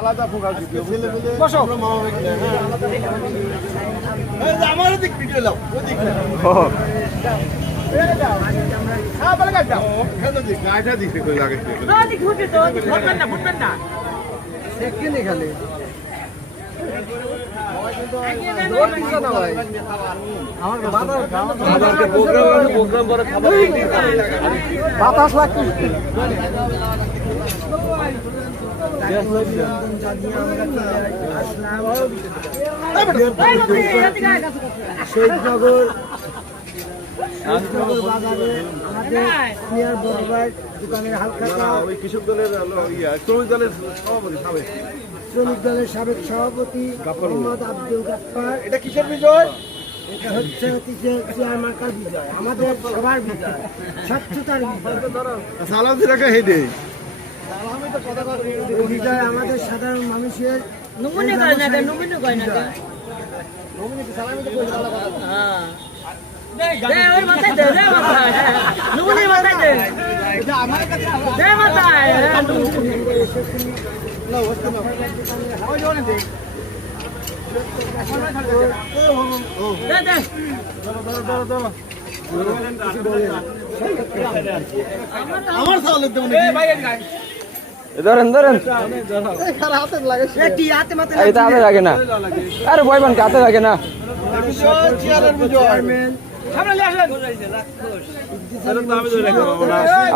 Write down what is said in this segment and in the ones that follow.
আলাদা ফোকাস দিতে ছেলে মিলে বসো আমরা মামা ভাই হ্যাঁ আমার দিক ভিডিও লাও ওই দিক না হ্যাঁ বলে কাট দাও কেন দিক গায়টা দিতে কই লাগে না দিক ফুটে তো ফুটবেন না সেকেন্ডে খালি প্রোগ্রাম করে খাবার বাতাস লাগছে দোকানের হালকা কৃষক দলের শ্রমিক দলের সাবেক সভাপতি মোহাম্মদ আব্দুল গাফফার। এটা কিসের বিজয়? এটা হচ্ছে চেয়ারমার্কার বিজয়, আমাদের সবার বিজয়, স্বচ্ছতার বিজয়, আমাদের সাধারণ মানুষের ধরেন ধরেন হাতে লাগে না, আরে বয়বান হাতে লাগে না।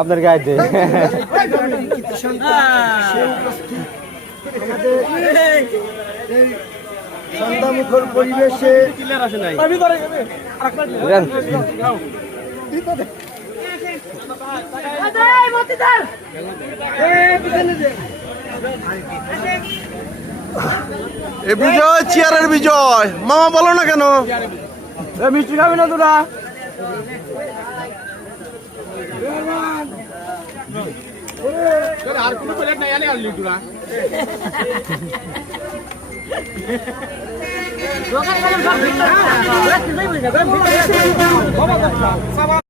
আপনার গায়ে সন্ধ্যামুখর পরিবেশে বিজয়, চেয়ারের বিজয়। মামা বলো না কেন? মিষ্টি খাবি না তোরা? আর কোনো প্লেট নাই, আলে আনলি তোরা।